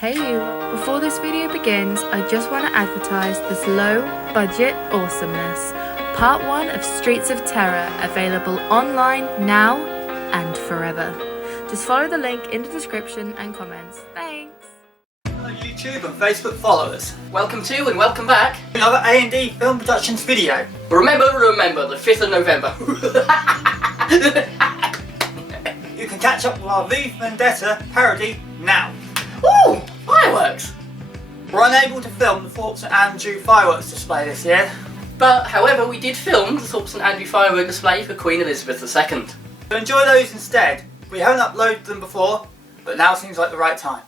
Hey you, before this video begins, I just want to advertise this low budget awesomeness. Part 1 of Streets of Terror, available online now and forever. Just follow the link in the description and comments. Thanks! Hello YouTube and Facebook followers. Welcome to and welcome back. Another A&D Film Productions video. Remember, the 5th of November. You can catch up with our V Vendetta parody now. Ooh, fireworks! We're unable to film the Thorpe St Andrew fireworks display this year. But, however, we did film the Thorpe St Andrew firework display for Queen Elizabeth II. So enjoy those instead. We haven't uploaded them before, but now seems like the right time.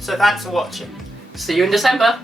So thanks for watching. See you in December.